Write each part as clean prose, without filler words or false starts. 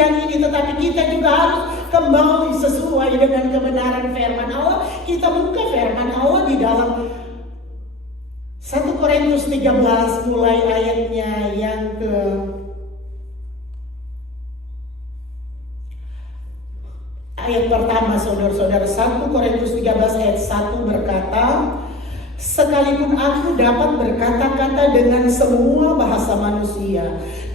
pujian ini, tetapi kita juga harus kembali sesuai dengan kebenaran firman Allah. Kita buka firman Allah di dalam 1 Korintus 13 mulai ayatnya yang ayat pertama, saudara-saudara. 1 Korintus 13 ayat 1 berkata, sekalipun aku dapat berkata-kata dengan semua bahasa manusia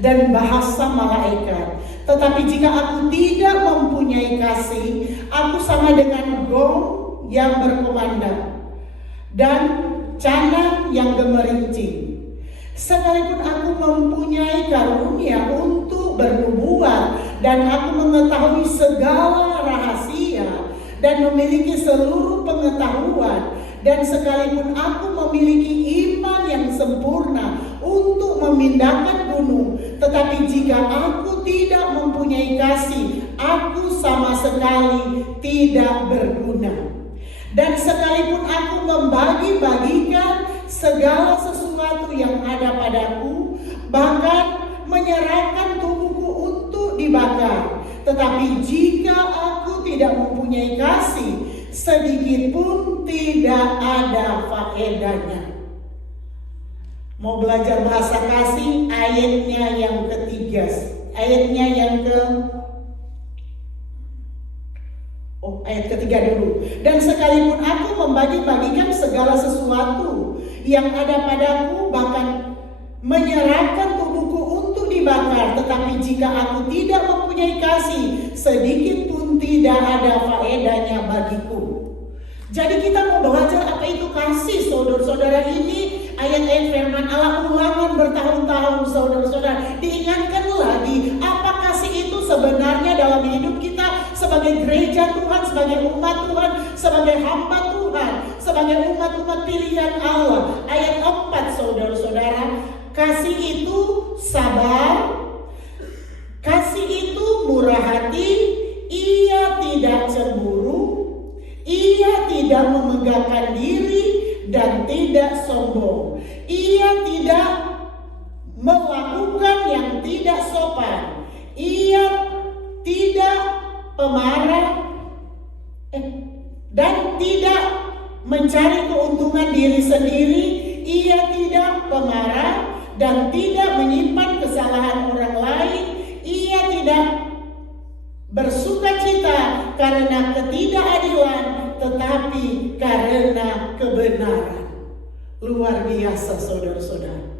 dan bahasa malaikat, tetapi jika aku tidak mempunyai kasih, aku sama dengan gong yang berkumandang dan cana yang gemerincing. Sekalipun aku mempunyai karunia untuk bernubuat dan aku mengetahui segala rahasia dan memiliki seluruh pengetahuan, dan sekalipun aku memiliki iman yang sempurna untuk memindahkan gunung, tetapi jika aku tidak mempunyai kasih, aku sama sekali tidak berguna. Dan sekalipun aku membagi-bagikan segala sesuatu yang ada padaku, bahkan menyerahkan tubuhku untuk dibakar, tetapi jika aku tidak mempunyai kasih, sedikit pun tidak ada faedahnya. Mau belajar bahasa kasih, ayatnya yang ketiga, ayatnya yang ayat ketiga dulu. Dan sekalipun aku membagi-bagikan segala sesuatu yang ada padaku, bahkan menyerahkan tubuhku untuk dibakar, tetapi jika aku tidak mempunyai kasih, sedikit pun tidak ada faedahnya bagiku. Jadi kita mau belajar apa itu kasih, saudara-saudara. Ini ayat-ayat firman Allah ulangan bertahun-tahun, saudara-saudara. Diingatkan lagi apa kasih itu sebenarnya dalam hidup kita sebagai gereja Tuhan, sebagai umat Tuhan, sebagai hamba Tuhan, sebagai umat-umat pilihan Allah. Ayat 4, saudara-saudara, kasih itu sabar, kasih itu murah hati, ia tidak cemburu, ia tidak memegahkan diri dan tidak sombong, ia tidak melakukan yang tidak sopan, ia tidak pemarah dan tidak mencari keuntungan diri sendiri, ia tidak pemarah dan tidak menyimpan kesalahan orang lain, ia tidak bersukacita karena ketidakadilan, tetapi karena kebenaran. Luar biasa, saudara-saudara.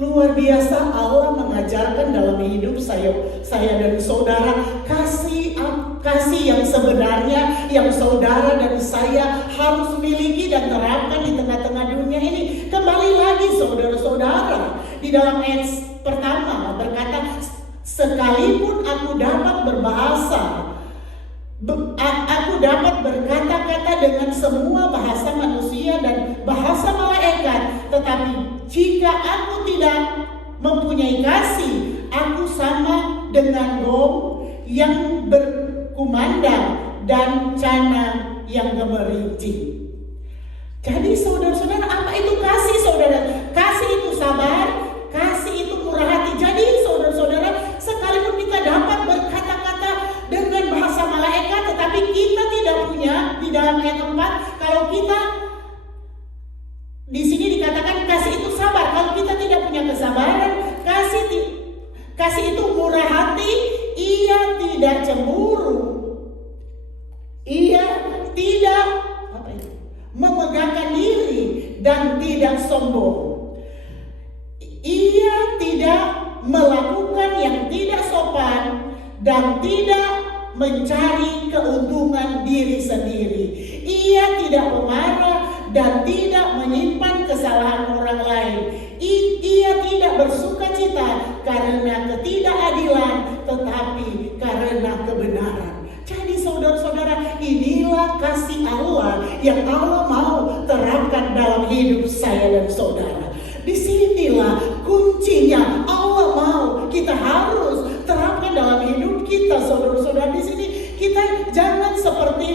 Luar biasa Allah mengajarkan dalam hidup saya dan saudara kasih yang sebenarnya, yang saudara dan saya harus miliki dan terapkan di tengah-tengah dunia ini. Kembali lagi, saudara-saudara, di dalam ayat pertama berkata, sekalipun aku dapat berbahasa, aku dapat berkata-kata dengan semua bahasa manusia dan bahasa malaikat, tetapi jika aku tidak mempunyai kasih, aku sama dengan gong yang berkumandang dan cana yang gemerincing. Jadi saudara-saudara, apa itu kasih, saudara? Kasih itu sabar, kasih itu murah hati. Jadi saudara-saudara, sekalipun kita dapat berkata-kata dengan bahasa malaikat, tetapi kita tidak punya, di dalam ayat 4, kalau kita di sini dikatakan kasih itu sabar. Kalau kita tidak punya kesabaran, kasih itu murah hati, ia tidak cemburu, ia tidak memegahkan diri dan tidak sombong, ia tidak melakukan yang tidak sopan dan tidak mencari keuntungan diri sendiri, ia tidak pemarah dan tidak menyimpan kesalahan orang lain, ia tidak bersukacita karena ketidakadilan, tetapi karena kebenaran. Jadi saudara-saudara, inilah kasih Allah yang Allah mau terapkan dalam hidup saya dan saudara. Disinilah kuncinya. Allah mau kita harus terapkan dalam hidup kita, saudara-saudara. Di sini kita jangan seperti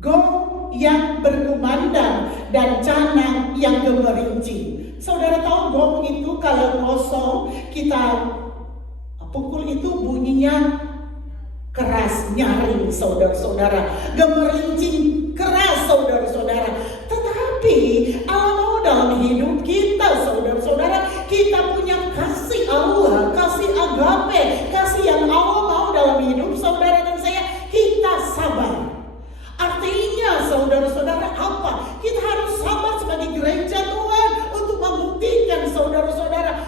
gong yang berkumandang dan canang yang gemerincing. Saudara tahu gong itu kalau kosong kita pukul itu bunyinya keras, nyaring saudara-saudara, gemerincing keras saudara-saudara. Tetapi Allah mau dalam hidup kita saudara-saudara, kita punya kasih Allah, kasih agape, kasih yang Allah mau dalam hidup saudara dan saya. Kita sabar. Artinya saudara-saudara apa? Kita harus sabar sebagai gereja Tuhan untuk membuktikan saudara-saudara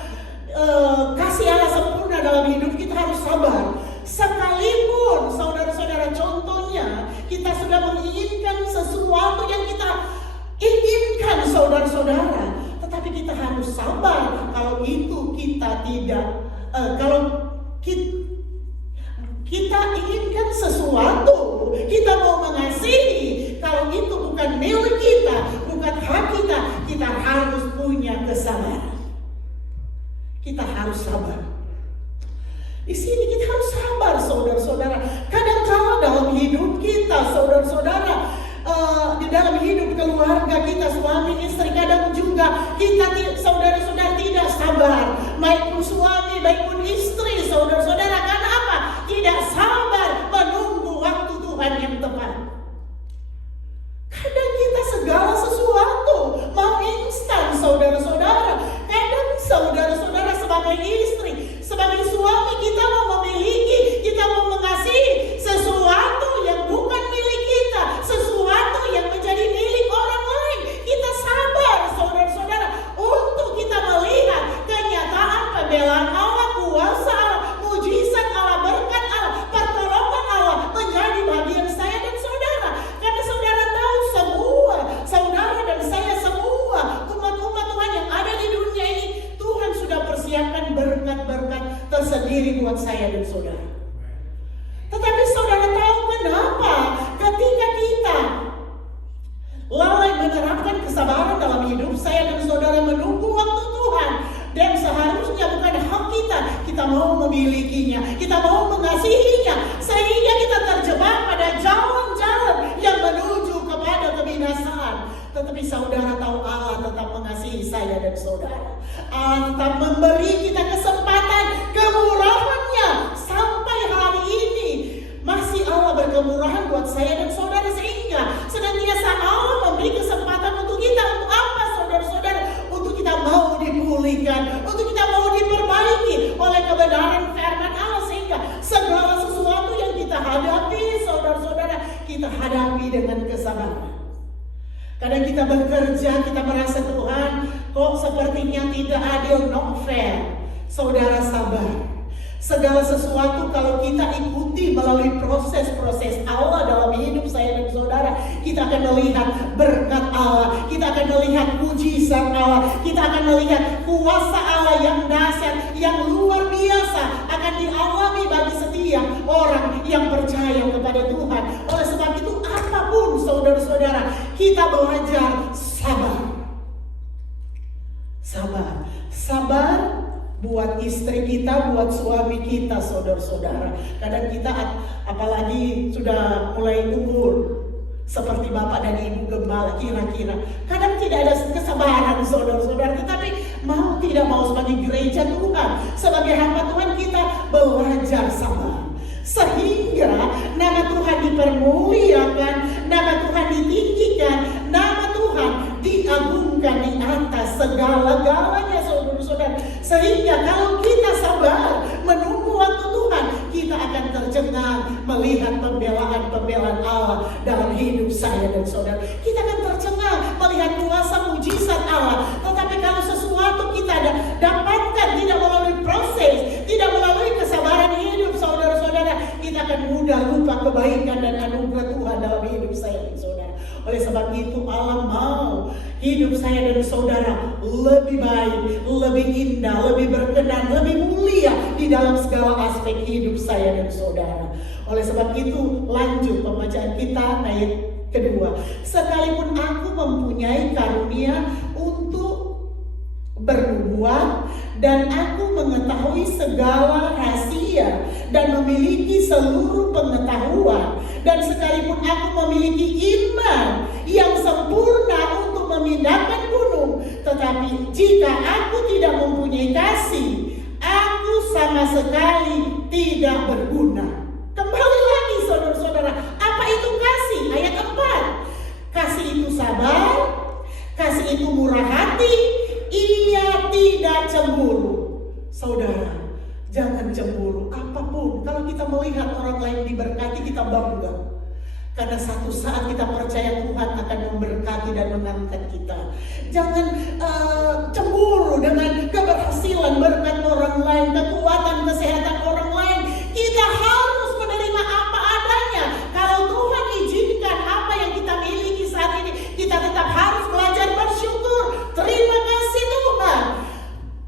kasih Allah sempurna dalam hidup. Kita harus sabar. Sekalipun saudara-saudara, contohnya kita sudah menginginkan sesuatu yang kita inginkan saudara-saudara, tetapi kita harus sabar kalau itu kita tidak kalau kita inginkan sesuatu, kita mau mengasihi, kalau itu bukan milik kita, bukan hak kita, kita harus punya kesabaran. Kita harus sabar. Di sini kita harus sabar saudara-saudara. Kadang-kala dalam hidup kita saudara-saudara, di dalam hidup keluarga kita, suami istri, kadang juga kita saudara-saudara tidak sabar. Baik pun suami, baik pun istri saudara-saudara. Karena apa? Tidak sabar menunggu waktu Tuhan yang tepat. Kadang kita segala sesuatu mau instan saudara-saudara. Kadang saudara-saudara sebagai istri, sebagai suami, kita mau memiliki, kita mau mengasihi sesuatu yang bukan milik kita, sesuatu yang menjadi milik orang lain. Kita sabar saudara-saudara untuk kita melihat kenyataan pembelaan Allah, kuasa Allah, mujizat Allah, berkat Allah, pertolongan Allah menjadi bagian saya dan saudara. Karena saudara tahu semua, saudara dan saya semua umat-umat Tuhan yang ada di dunia ini, Tuhan sudah persiapkan berkat-berkat tersendiri buat saya dan saudara. Tetapi saudara tahu kenapa ketika kita lalai menerapkan kesabaran dalam hidup saya dan saudara, menunggu waktu Tuhan, dan seharusnya bukan hak kita, kita mau memilikinya, kita mau mengasihinya, sehingga kita terjebak pada jalan-jalan yang menuju kepada kebinasaan. Tetapi saudara tahu Allah tetap mengasihi saya dan saudara. Allah tetap memberi kita kesempatan, kemurahannya sampai hari ini. Masih Allah berkemurahan buat saya dan saudara, sehingga senantiasa Allah memberi kesempatan untuk kita. Untuk apa saudara-saudara? Untuk kita mau dipulihkan, untuk kita mau diperbaiki oleh kebenaran firman Allah, sehingga segala sesuatu yang kita hadapi saudara-saudara, kita hadapi dengan kesabaran. Kadang kita bekerja, kita merasa Tuhan kok sepertinya tidak adil, not fair. Saudara sabar. Segala sesuatu kalau kita ikuti melalui proses-proses Allah dalam hidup saya dan saudara, kita akan melihat berkat Allah, kita akan melihat mujizat Allah, kita akan melihat kuasa Allah yang dahsyat, yang luar biasa akan dialami bagi setiap orang yang percaya kepada Tuhan. Oleh sebab itu apapun saudara-saudara, kita belajar sabar. Sabar. Sabar buat istri kita, buat suami kita saudara-saudara. Kadang kita apalagi sudah mulai umur seperti bapak dan ibu gembala kira-kira, kadang tidak ada kesabaran saudara-saudara. Tetapi mau tidak mau sebagai gereja Tuhan, sebagai hamba Tuhan, kita belajar sabar, sehingga nama Tuhan dipermuliakan, nama Tuhan ditinggikan, nama Tuhan diagungkan di atas segala-galanya saudara-saudara. Sehingga kalau kita sabar menunggu waktu Tuhan, kita akan tercengang melihat pembelaan-pembelaan Allah dalam hidup saya dan saudara. Kita akan tercengang melihat kuasa mujizat Allah. Tetapi kalau sesuatu kita dapatkan tidak melalui proses, tidak melalui kesabaran hidup saudara-saudara, kita akan mudah lupa kebaikan dan anugerah Tuhan dalam hidup saya dan saudara. Oleh sebab itu Allah mau hidup saya dan saudara lebih baik, lebih indah, lebih berkenan, lebih mulia di dalam segala aspek hidup saya dan saudara. Oleh sebab itu lanjut pembacaan kita ayat kedua. Sekalipun aku mempunyai karunia untuk bernubuat dan aku mengetahui segala rahasia dan memiliki seluruh pengetahuan, dan sekalipun aku memiliki iman yang sempurna untuk memindahkan gunung, tetapi jika aku tidak mempunyai kasih, aku sama sekali tidak berguna. Kembali lagi saudara-saudara, apa itu kasih? Ayat 4. Kasih itu sabar, kasih itu murah hati, ia tidak cemburu. Saudara, jangan cemburu apapun. Kalau kita melihat orang lain diberkati, kita bangga. Karena satu saat kita percaya Tuhan akan memberkati dan mengangkat kita. Jangan cemburu dengan keberhasilan berkat orang lain, kekuatan, kesehatan orang lain. Kita harus menerima apa adanya. Kalau Tuhan izinkan apa yang kita miliki saat ini, kita tetap harus belajar bersyukur. Terima kasih Tuhan.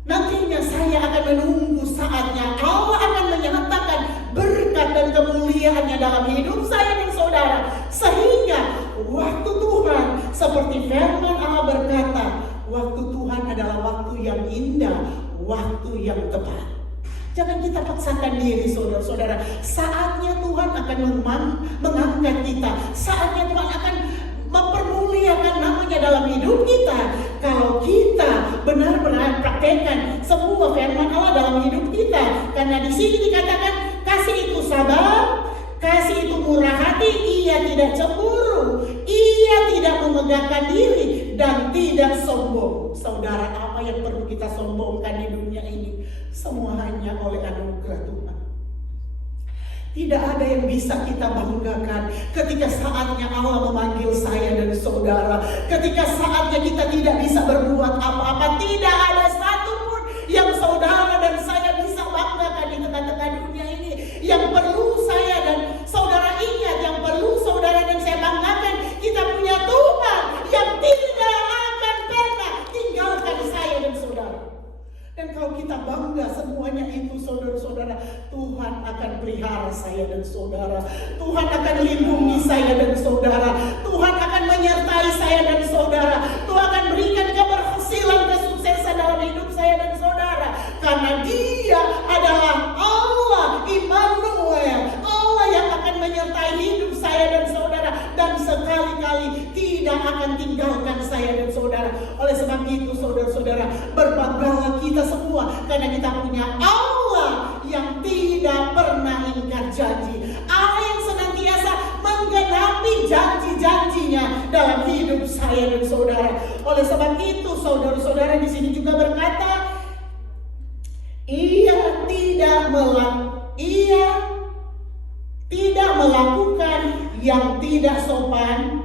Nantinya saya akan menunggu saatnya Allah akan menyatakan berkat dan kemuliaannya dalam hidup saya dan saudara. Sehingga waktu Tuhan, seperti firman Allah berkata, waktu Tuhan adalah waktu yang indah, waktu yang tepat. Jangan kita paksakan diri saudara-saudara. Saatnya Tuhan akan mengangkat kita. Saatnya Tuhan akan mempermuliakan namanya dalam hidup kita. Kalau kita benar-benar praktekkan semua firman Allah dalam hidup kita. Karena di sini dikatakan kasih itu sabar, kasih itu murah hati, ia tidak cemburu, ia tidak memegahkan diri dan tidak sombong. Saudara, apa yang perlu kita sombongkan di dunia ini? Semua hanya oleh anugerah Tuhan. Tidak ada yang bisa kita banggakan ketika saatnya Allah memanggil saya dan saudara. Ketika saatnya kita tidak bisa berbuat apa-apa. Tidak ada satupun yang saudara dan saya bisa banggakan di tengah-tengah dunia ini. Yang perlu saya dan saudara ingat, yang perlu saudara dan saya banggakan, kita punya Tuhan yang tidak akan pernah tinggalkan saya dan saudara. Dan kalau kita bangga semuanya itu saudara-saudara, Tuhan akan pelihara saya dan saudara. Tuhan akan lindungi saya dan saudara. Tuhan akan menyertai saya dan saudara. Tuhan akan berikan keberhasilan, kesuksesan dalam hidup saya dan saudara. Karena Dia adalah Allah Immanuel, Allah yang akan menyertai hidup saya dan saudara, dan sekali-kali tidak akan tinggalkan saya dan saudara. Oleh sebab itu saudara-saudara, berbanggalah kita semua karena kita punya Allah yang tidak pernah ingkar janji, Allah yang senantiasa menggenapi janji-janjinya dalam hidup saya dan saudara. Oleh sebab itu saudara-saudara di sini juga berkata, ia tidak melakukan yang tidak sopan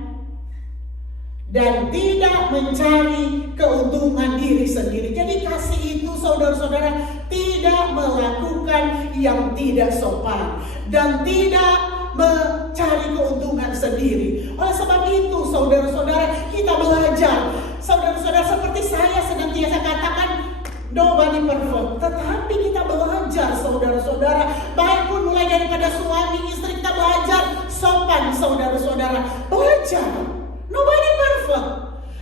dan tidak mencari keuntungan diri sendiri. Jadi kasih itu saudara-saudara tidak melakukan yang tidak sopan dan tidak mencari keuntungan sendiri. Oleh sebab itu saudara-saudara, kita belajar. Saudara-saudara, seperti saya senantiasa katakan, nobody perfect. Tetapi kita belajar saudara-saudara, baik pun mulai daripada suami istri, kita belajar sopan saudara-saudara. Belajar. Nobody perfect.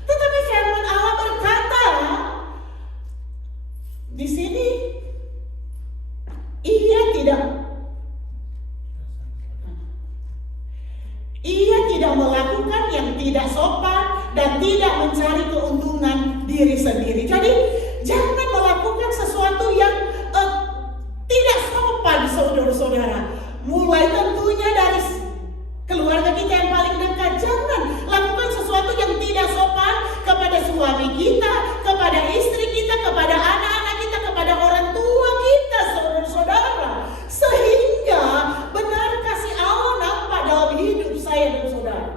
Tetapi firman Allah berkata di sini, ia tidak melakukan yang tidak sopan dan tidak mencari keuntungan diri sendiri. Jadi jangan melakukan sesuatu yang tidak sopan saudara-saudara. Mulai tentunya dari keluarga kita yang paling dekat. Jangan lakukan sesuatu yang tidak sopan kepada suami kita, kepada istri kita, kepada anak-anak kita, kepada orang tua kita, saudara-saudara. Sehingga benar kasih Allah nampak dalam hidup saya dan saudara.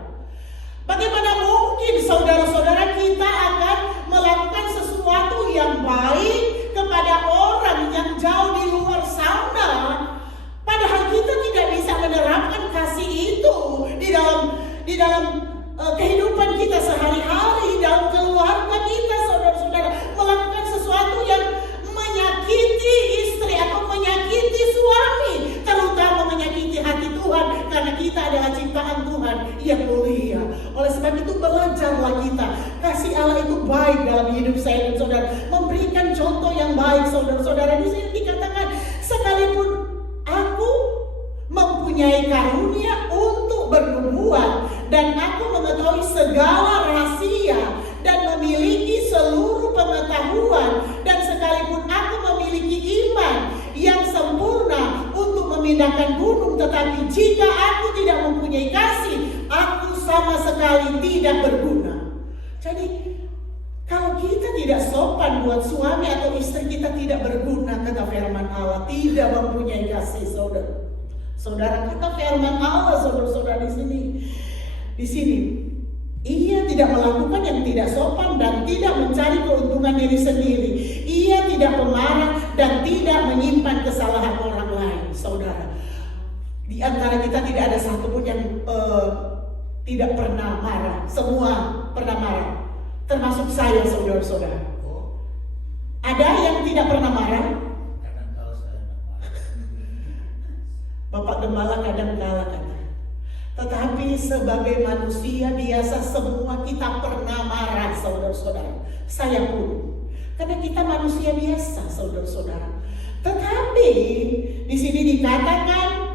Bagaimana mungkin saudara-saudara kita akan melakukan sesuatu yang baik kepada orang yang jauh di luar sana, padahal kita tidak bisa menerapkan kasih itu di dalam kehidupan kita sehari-hari, dalam keluarga kita, saudara-saudara. Melakukan sesuatu yang menyakiti istri atau menyakiti suami, terutama menyakiti hati Tuhan, karena kita adalah ciptaan Tuhan yang mulia. Oleh sebab itu belajarlah kita. Kasih Allah itu baik dalam hidup saya dan saudara, memberikan contoh yang baik saudara-saudara. Di sini dikatakan, sekalipun aku mempunyai karunia untuk bernubuat dan aku mengetahui segala rahasia dan memiliki seluruh pengetahuan, dan sekalipun aku memiliki iman yang memindahkan gunung, tetapi jika aku tidak mempunyai kasih, aku sama sekali tidak berguna. Jadi kalau kita tidak sopan buat suami atau istri kita, tidak berguna, kata firman Allah, tidak mempunyai kasih, saudara. Saudara, kata firman Allah, saudara-saudara di sini, ia tidak melakukan yang tidak sopan dan tidak mencari keuntungan diri sendiri. Ia tidak pemarah dan tidak menyimpan kesalahan orang lain. Saudara, di antara kita tidak ada satupun yang tidak pernah marah. Semua pernah marah, termasuk saya, saudara-saudara. Ada yang tidak pernah marah? Bapak Gembala kadang kala kata. Tetapi sebagai manusia biasa semua kita pernah marah, saudara-saudara. Saya pun. Karena kita manusia biasa, saudara-saudara. Tetapi di sini dikatakan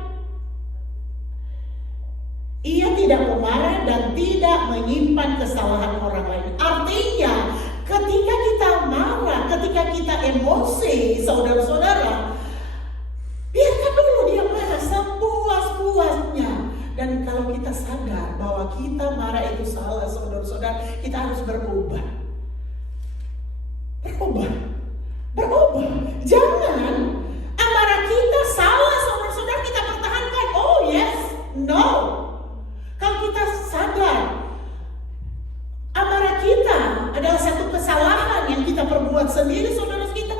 ia tidak pemarah dan tidak menyimpan kesalahan orang lain. Artinya ketika kita marah, ketika kita emosi, saudara-saudara, biarkan dulu dia marah sepuas-puasnya. Dan kalau kita sadar bahwa kita marah itu salah, saudara-saudara, kita harus berubah. Berubah. Jangan amarah kita salah, saudara-saudara, kita pertahankan. Oh yes, no. Kalau kita sadar amarah kita adalah satu kesalahan yang kita perbuat sendiri, saudara kita,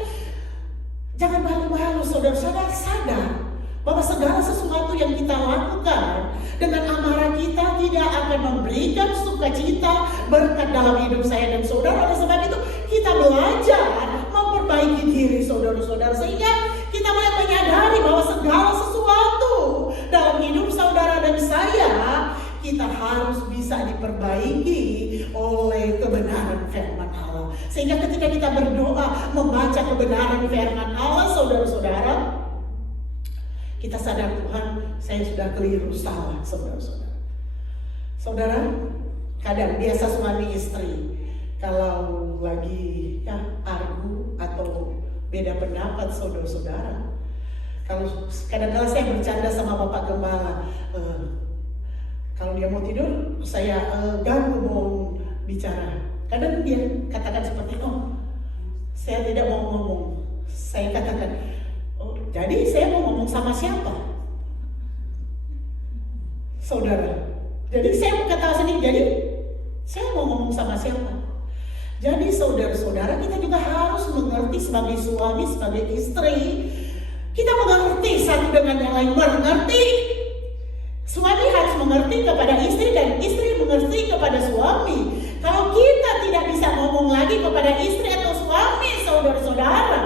jangan malu-malu, saudara-saudara, sadar bahwa segala sesuatu yang kita lakukan dengan amarah kita tidak akan memberikan sukacita, berkat dalam hidup saya dan saudara. Oleh sebab itu kita belajar memperbaiki diri, saudara-saudara, sehingga kita mulai menyadari bahwa segala sesuatu dalam hidup saudara dan saya, kita harus bisa diperbaiki oleh kebenaran firman Allah. Sehingga ketika kita berdoa membaca kebenaran firman Allah, saudara-saudara, kita sadar, Tuhan, saya sudah keliru, salah, saudara-saudara. Saudara, kadang biasa suami istri kalau lagi argu atau beda pendapat, saudara-saudara, kalau kadang-kadang saya bercanda sama Bapak Gembala, kalau dia mau tidur, saya ganggu mau bicara. Kadang dia katakan seperti, oh, saya tidak mau ngomong. Saya katakan, oh, jadi saya mau ngomong sama siapa? Saudara. Jadi saya kata sendiri, jadi saya mau ngomong sama siapa? Jadi saudara-saudara, kita juga harus mengerti sebagai suami, sebagai istri. Kita mengerti satu dengan yang lain, mengerti. Suami harus mengerti kepada istri dan istri mengerti kepada suami. Kalau kita tidak bisa ngomong lagi kepada istri atau suami, saudara-saudara,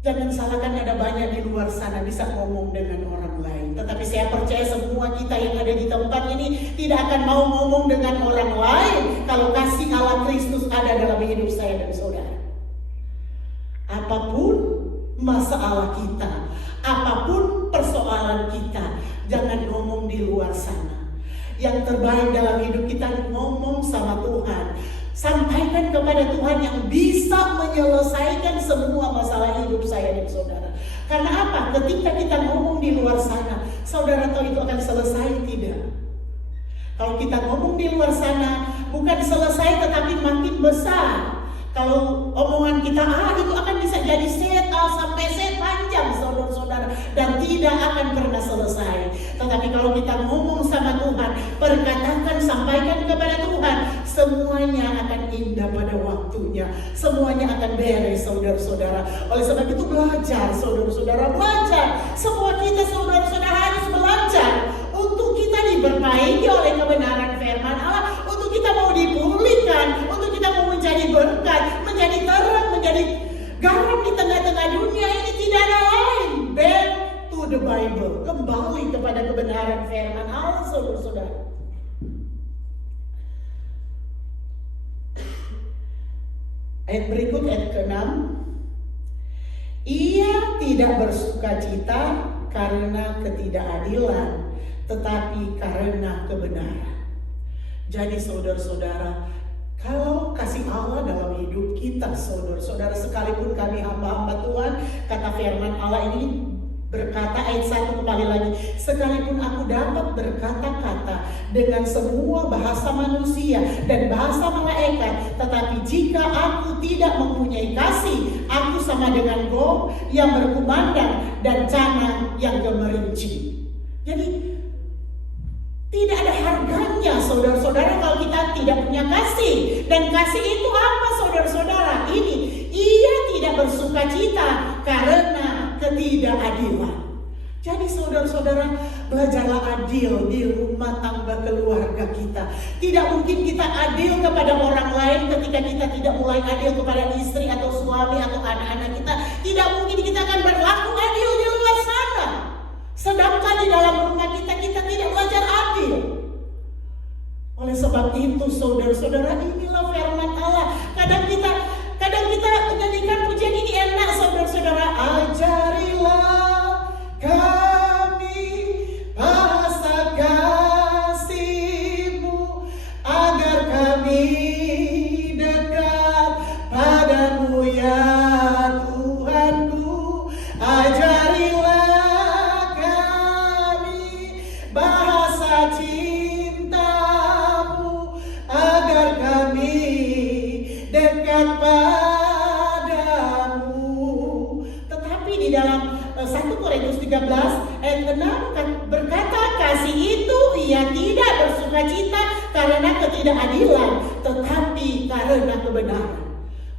jangan salahkan, ada banyak di luar sana bisa ngomong dengan orang lain. Tetapi saya percaya semua kita yang ada di tempat ini tidak akan mau ngomong dengan orang lain kalau kasih Allah Kristus ada dalam hidup saya dan saudara. Apapun masalah kita, apapun persoalan kita, jangan ngomong di luar sana. Yang terbaik dalam hidup kita ngomong sama Tuhan. Sampaikan kepada Tuhan yang bisa menyelesaikan semua masalah hidup saya dan saudara. Karena apa? Ketika kita ngomong di luar sana, saudara tahu itu akan selesai tidak? Kalau kita ngomong di luar sana, bukan selesai tetapi makin besar. Kalau omongan kita itu akan bisa jadi set sampai set panjang, saudara-saudara, dan tidak akan pernah selesai. Tetapi kalau kita ngomong sama Tuhan, perkatakan, sampaikan kepada Tuhan, semuanya akan indah pada waktunya, semuanya akan beres, saudara-saudara. Oleh sebab itu belajar, saudara-saudara, belajar. Semua kita, saudara-saudara, harus belajar untuk kita diperbaiki oleh kebenaran firman Allah, untuk kita mau dipulihkan, untuk kita mau menjadi berkat, menjadi terang, menjadi garam di tengah-tengah dunia ini. Tidak ada lain, back to the Bible, kembali kepada kebenaran firman Allah, saudara-saudara. Ayat berikut, ayat ke-6. Ia tidak bersukacita karena ketidakadilan, tetapi karena kebenaran. Jadi saudara-saudara, kalau kasih Allah dalam hidup kita, saudara-saudara, sekalipun kami hamba-hamba Tuhan, kata firman Allah ini berkata, ayat 1 kembali lagi, sekalipun aku dapat berkata-kata dengan semua bahasa manusia dan bahasa malaikat, tetapi jika aku tidak mempunyai kasih, aku sama dengan gong yang berkumandang dan canang yang gemerinci. Jadi tidak ada harganya saudara-saudara kalau kita tidak punya kasih. Dan kasih itu apa saudara-saudara? Ini, ia tidak bersuka cita karena ketidakadilan. Jadi saudara-saudara, belajarlah adil di rumah tangga keluarga kita. Tidak mungkin kita adil kepada orang lain ketika kita tidak mulai adil kepada istri atau suami atau anak-anak kita. Tidak mungkin kita akan berlaku adil di luar sana, sedangkan di dalam rumah kita tidak belajar adil. Oleh sebab itu saudara-saudara, inilah firman Allah. Kadang kita menyanyikan pujian ini enak saudara-saudara. Ajarilah kami bahasa kasih-Mu agar kami dekat padamu ya Tuhanku. Ajarilah kami bahasa cinta-Mu agar kami dekat padamu. Tetapi di dalam 1 Korintus 13 ayat 6 berkata, kasih itu ia tidak bersuka cita karena ketidakadilan, tetapi karena kebenaran.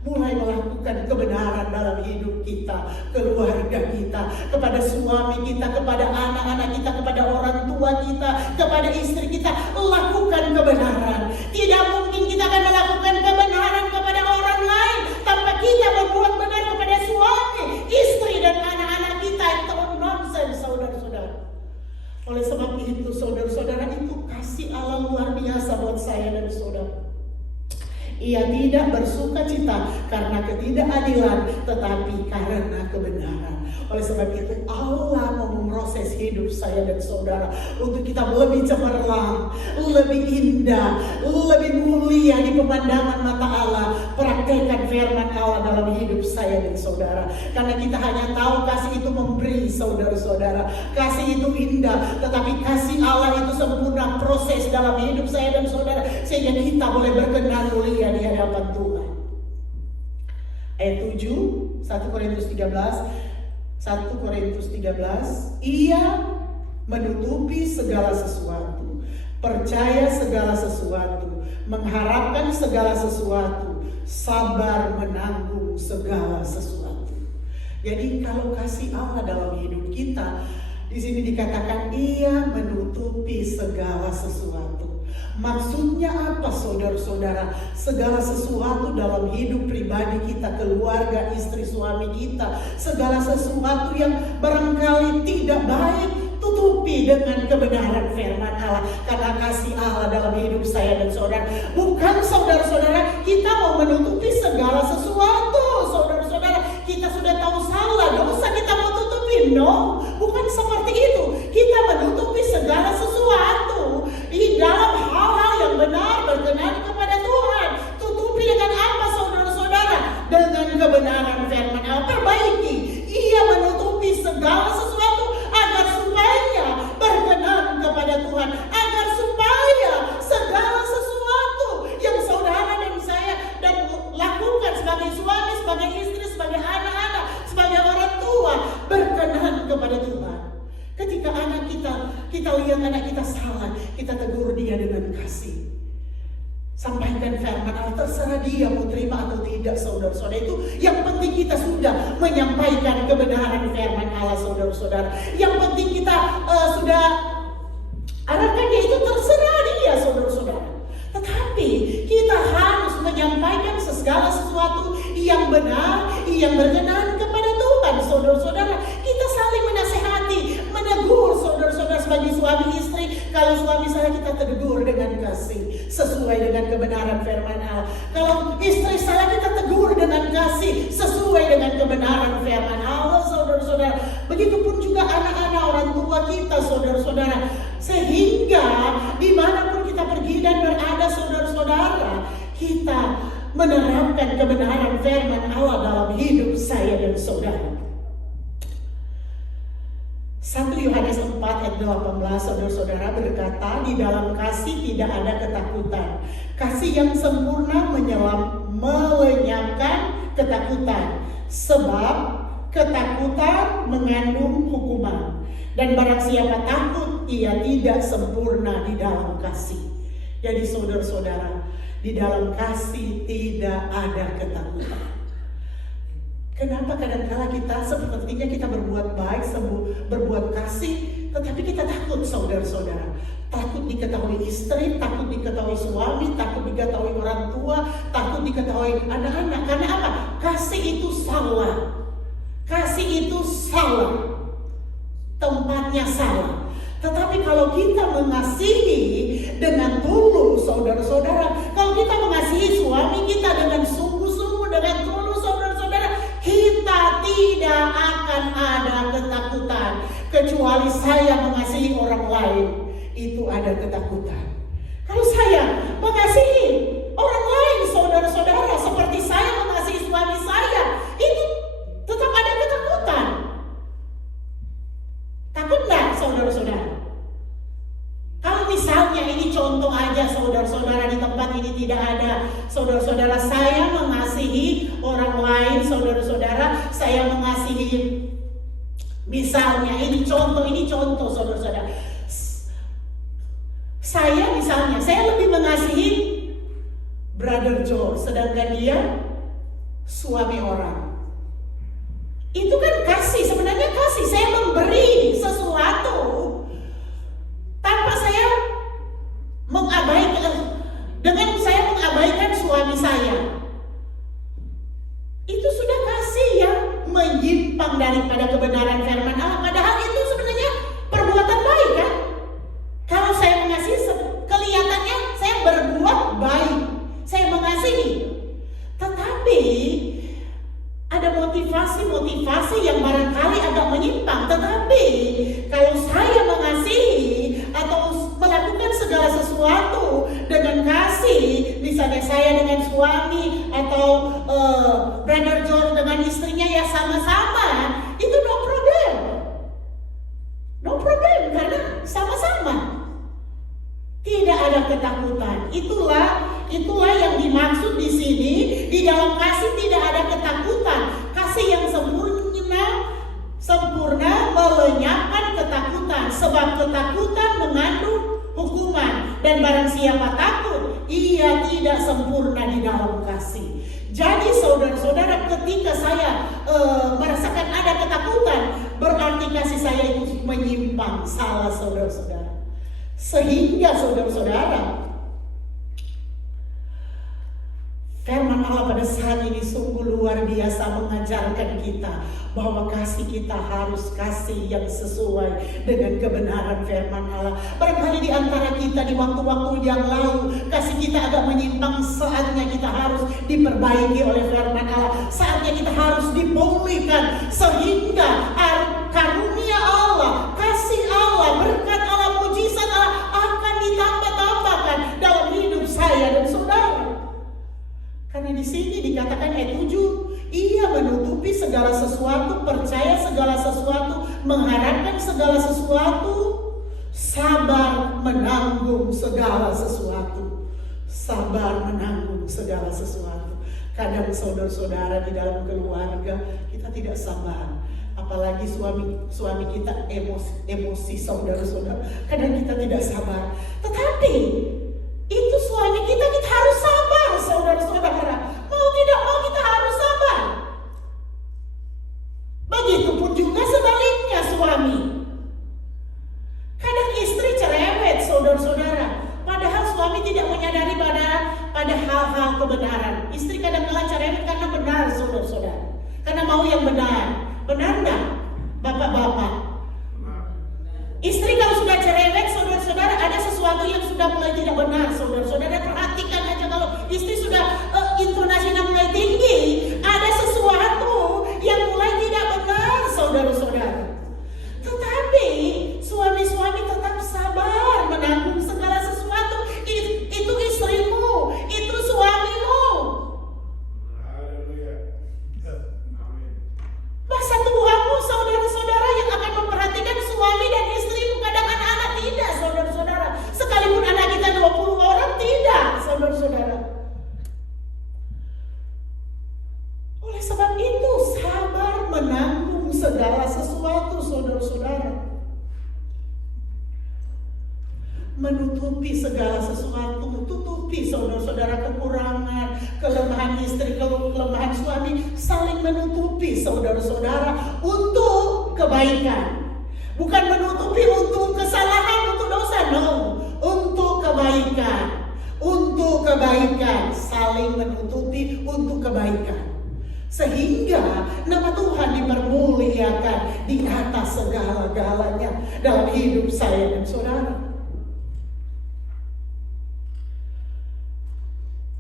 Mulai melakukan kebenaran dalam hidup kita, keluarga kita, kepada suami kita, kepada anak-anak kita, kepada orang tua kita, kepada istri kita. Lakukan kebenaran. Tidak mungkin kita akan melakukan kebenaran kepada orang lain tanpa kita berbuat benar kepada suami, istri, dan anak-anak kita. Itu nonsense saudara-saudara. Oleh sebab itu saudara-saudara, itu kasih Allah luar biasa buat saya dan saudara. Ia tidak bersuka cita karena ketidakadilan, tetapi karena kebenaran. Oleh sebab itu Allah mau memproses hidup saya dan saudara untuk kita lebih cemerlang, lebih indah, lebih mulia di pemandangan mata Allah. Praktekkan firman Allah dalam hidup saya dan saudara. Karena kita hanya tahu kasih itu memberi saudara-saudara. Kasih itu indah, tetapi kasih Allah itu sempurna proses dalam hidup saya dan saudara, sehingga kita boleh berkenan mulia di hadapan Tuhan. Ayat 7, 1 Korintus 13, ia menutupi segala sesuatu, percaya segala sesuatu, mengharapkan segala sesuatu, sabar menanggung segala sesuatu. Jadi kalau kasih Allah dalam hidup kita, di sini dikatakan ia menutupi segala sesuatu. Maksudnya apa saudara-saudara? Segala sesuatu dalam hidup pribadi kita, keluarga, istri, suami kita, segala sesuatu yang barangkali tidak baik, tutupi dengan kebenaran firman Allah. Karena kasih Allah dalam hidup saya dan saudara. Bukan saudara-saudara kita mau menutupi segala sesuatu. Saudara-saudara, kita sudah tahu salah, dosa, kita mau tutupi. No, bukan seperti itu. Kita menutupi segala sesuatu di dalam hal-hal yang benar, berkenan kepada Tuhan. Tutupi dengan apa saudara-saudara? Dengan kebenaran firman Allah. Perbaiki. Ia menutupi segala sesuatu agar supaya berkenan kepada Tuhan, agar supaya segala sesuatu yang saudara dan saya dan lakukan sebagai suami, sebagai istri, sebagai anak-anak, sebagai orang tua, berkenan kepada Tuhan. Ketika anak kita lihat anak kita salah, kita tegur dia dengan kasih. Sampaikan firman Allah, terserah dia mau terima atau tidak saudara-saudara. Itu yang penting kita sudah menyampaikan kebenaran firman Allah saudara-saudara. Yang penting kita sudah arahkan dia, itu terserah dia saudara-saudara. Tetapi kita harus menyampaikan segala sesuatu yang benar, yang berkenan kepada Tuhan saudara-saudara. Kita saling menasehati, menegur saudara-saudara sebagai suami istri. Kalau suami saya, kita tegur dengan kasih sesuai dengan kebenaran firman Allah. Kalau istri saya, kita tegur dengan kasih sesuai dengan kebenaran firman Allah saudara-saudara. Begitupun juga anak-anak orang tua kita saudara-saudara. Sehingga dimanapun kita pergi dan berada saudara-saudara, kita menerapkan kebenaran firman Allah dalam hidup saya dan saudara. 1 Yohanes 4 ayat 18, saudara-saudara, berkata, di dalam kasih tidak ada ketakutan. Kasih yang sempurna melenyapkan ketakutan, sebab ketakutan mengandung hukuman. Dan barang siapa takut, ia tidak sempurna di dalam kasih. Jadi saudara-saudara, di dalam kasih tidak ada ketakutan. Kenapa kadang-kala kita sepertinya kita berbuat baik, berbuat kasih, tetapi kita takut, saudara-saudara. Takut diketahui istri, takut diketahui suami, takut diketahui orang tua, takut diketahui anak-anak. Karena apa? Kasih itu salah. Kasih itu salah. Tempatnya salah. Tetapi kalau kita mengasihi dengan tulus, saudara-saudara, kalau kita mengasihi suami kita dengan sungguh-sungguh, dengan tulus, saudara-saudara, kita tidak akan ada ketakutan. Kecuali saya mengasihi orang lain, itu ada ketakutan. Kalau saya mengasihi orang lain, saudara-saudara, seperti saya mengasihi suami saya, itu tetap ada ketakutan. Takut enggak, saudara-saudara? Kalau misalnya ini contoh aja, saudara-saudara, di tempat ini tidak ada, saudara-saudara, saya mengasihi orang lain, saudara-saudara, saya mengasihi, misalnya ini contoh, saudara-saudara, saya misalnya, saya lebih mengasihi Brother Joe, sedangkan dia suami orang. Itu kan kasih, sebenarnya kasih, saya memberi sesuatu tanpa saya mengabaikan, dengan saya mengabaikan suami saya. Itu sudah kasih yang menyimpang daripada kebenaran firman Allah. Padahal itu sebenarnya perbuatan baik, kan? Kalau saya mengasihi, kelihatannya saya berbuat baik, saya mengasihi. Tetapi ada motivasi yang barangkali agak menyimpang. Tetapi kalau saya mengasihi atau melakukan segala sesuatu dengan kasih, misalnya saya dengan suami atau Brother John dengan istrinya, ya sama-sama, itu no problem. No problem, karena sama-sama. Tidak ada ketakutan. Itulah yang dimaksud di sini. Di dalam kasih tidak ada ketakutan. Kasih yang sempurna melenyapkan ketakutan, sebab ketakutan mengandung hukuman. Dan barang siapa takut, ia tidak sempurna di dalam kasih. Jadi saudara-saudara, ketika saya merasakan ada ketakutan, berarti kasih saya itu menyimpang, salah, saudara-saudara. Sehingga saudara-saudara, firman Allah pada saat ini sungguh luar biasa mengajarkan kita bahwa kasih kita harus kasih yang sesuai dengan kebenaran firman Allah. Barangkali di antara kita di waktu-waktu yang lalu kasih kita agak menyimpang, saatnya kita harus diperbaiki oleh firman Allah. Saatnya kita harus dipulihkan sehingga karunia Allah, kasih Allah, berkat Allah, mujizat Allah akan ditambah-tambahkan dalam hidup saya dan saudara. Karena di sini dikatakan ayat 7, ia menutupi segala sesuatu, percaya segala sesuatu, mengharapkan segala sesuatu, sabar menanggung segala sesuatu. Sabar menanggung segala sesuatu. Kadang saudara-saudara di dalam keluarga kita tidak sabar. Apalagi suami kita emosi saudara-saudara. Kadang kita tidak sabar. Tetapi itu suami kita harus sabar, saudara-saudara. Mau tidak mau kita harus sabar. Begitupun juga sebaliknya suami. Kadang istri cerewet, saudara-saudara. Padahal suami tidak menyadari pada hal-hal kebenaran. Istri kadang-kadang cerewet karena benar, saudara-saudara. Karena mau yang benar. Benar enggak, bapak-bapak? Istri kalau sudah cerewet, saudara-saudara, ada sesuatu yang sudah mulai tidak benar, saudara-saudara. Perhatikan aja, kalau istri sudah intonasinya mulai tinggi, ada sesuatu yang mulai tidak benar, saudara-saudara. Tetapi suami-suami tetap sabar menanggung segala sesuatu. Itu istrimu, itu suamimu. Masa Tuhanmu, saudara-saudara, yang akan memperhatikan suami segala sesuatu, saudara-saudara. Menutupi segala sesuatu, tutupi saudara-saudara kekurangan, kelemahan istri, kelemahan suami, saling menutupi saudara-saudara untuk kebaikan. Bukan menutupi untuk kesalahan, untuk dosa, no. Untuk kebaikan. Untuk kebaikan, saling menutupi untuk kebaikan. Sehingga nama Tuhan dipermuliakan di atas segala-galanya dalam hidup saya dan saudara.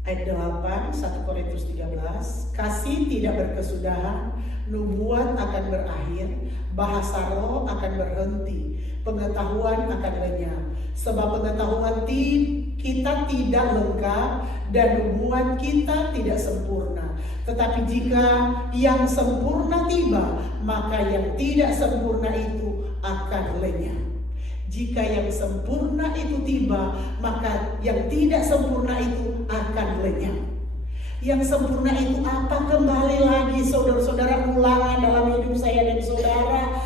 Ayat 8, 1 Korintus 13, kasih tidak berkesudahan, nubuat akan berakhir, bahasa roh akan berhenti, pengetahuan akan lenyap. Sebab pengetahuan kita tidak lengkap dan nubuat kita tidak sempurna. Tetapi jika yang sempurna tiba, maka yang tidak sempurna itu akan lenyap. Jika yang sempurna itu tiba, maka yang tidak sempurna itu akan lenyap. Yang sempurna itu apa? Kembali lagi saudara-saudara, ulangan dalam hidup saya dan saudara.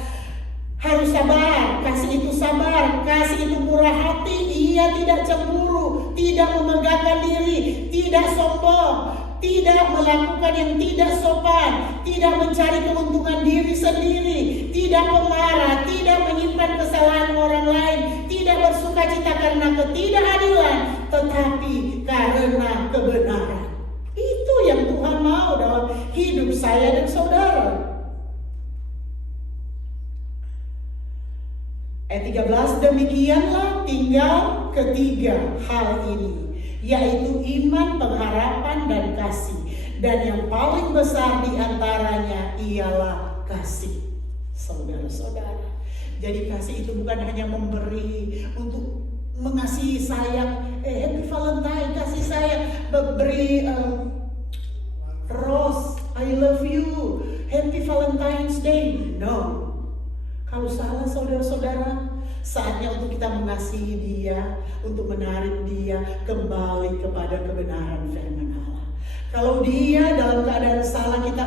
Harus sabar, kasih itu sabar, kasih itu murah hati, ia tidak cemburu, tidak memegahkan diri, tidak sombong, tidak melakukan yang tidak sopan, tidak mencari keuntungan diri sendiri, tidak pemarah, tidak menyimpan kesalahan orang lain, tidak bersukacita karena ketidakadilan, tetapi karena kebenaran. Itu yang Tuhan mau dalam hidup saya dan saudara. Ayat 13, demikianlah tinggal ketiga hal ini, yaitu iman, pengharapan, dan kasih. Dan yang paling besar di antaranya ialah kasih. Saudara-saudara, jadi kasih itu bukan hanya memberi untuk mengasihi sayang, happy Valentine, kasih sayang, beri rose, I love you, happy Valentine's Day. No. Kalau salah saudara-saudara, saatnya untuk kita mengasihi dia, untuk menarik dia kembali kepada kebenaran firman Allah. Kalau dia dalam keadaan salah, kita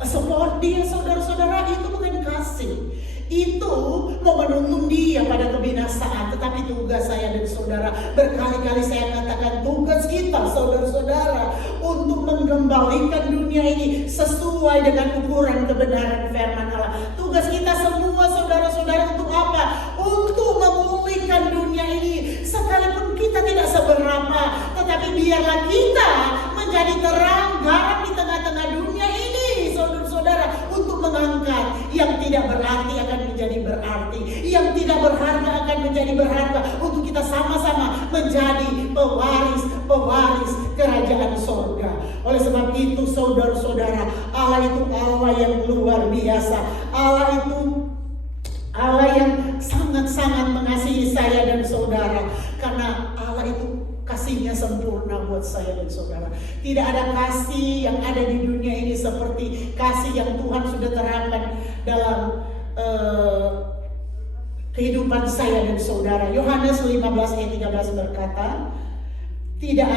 support dia, saudara-saudara, itu bukan kasih. Itu mau menuntun dia pada kebinasaan. Tetapi tugas saya dan saudara, berkali-kali saya katakan, tugas kita saudara-saudara untuk mengembalikan dunia ini sesuai dengan ukuran kebenaran firman Allah. Tugas kita semua saudara-saudara untuk apa? Untuk memulihkan dunia ini. Sekalipun kita tidak seberapa, tetapi biarlah kita menjadi terang, garam di tengah-tengah dunia ini, saudara-saudara, untuk mengangkat yang tidak berarti akan menjadi berarti, yang tidak berharga akan menjadi berharga, untuk kita sama-sama menjadi pewaris kerajaan sorga. Oleh sebab itu saudara-saudara, Allah itu Allah yang luar biasa. Allah itu Allah yang sangat-sangat mengasihi saya dan saudara. Karena Allah itu kasihnya sempurna buat saya dan saudara. Tidak ada kasih yang ada di dunia ini seperti kasih yang Tuhan sudah terapkan dalam kehidupan saya dan saudara. Yohanes 15 ayat 13 berkata, tidak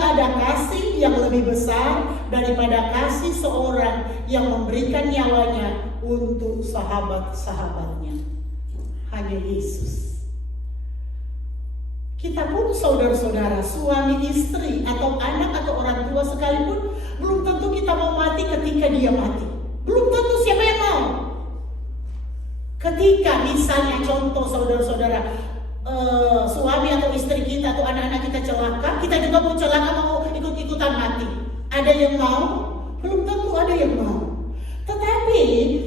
ada kasih yang lebih besar daripada kasih seorang yang memberikan nyawanya untuk sahabat-sahabatnya. Hanya Yesus. Kita pun saudara-saudara, suami istri atau anak atau orang tua sekalipun, belum tentu kita mau mati ketika dia mati. Belum tentu siapa yang mau. Ketika misalnya contoh saudara-saudara, suami atau istri kita atau anak-anak kita celaka, kita juga mau celaka, mau ikut-ikutan mati. Ada yang mau? Belum tentu ada yang mau. Tetapi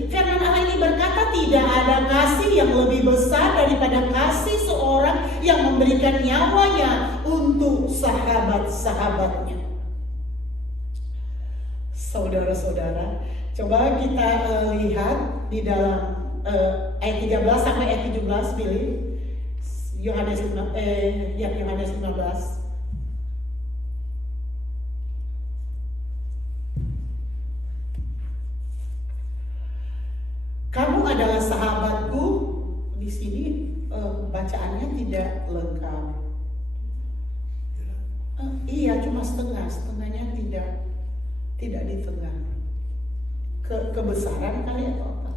firman Allah ini berkata, tidak ada kasih yang lebih besar daripada kasih seorang yang memberikan nyawanya untuk sahabat-sahabatnya. Saudara-saudara, coba kita lihat di dalam ayat 13 sampai ayat 17, pilih Yohanes 15. Kamu adalah sahabatku. Di sini bacaannya tidak lengkap. Iya, cuma setengahnya tidak di tengah. kebesaran kali atau apa?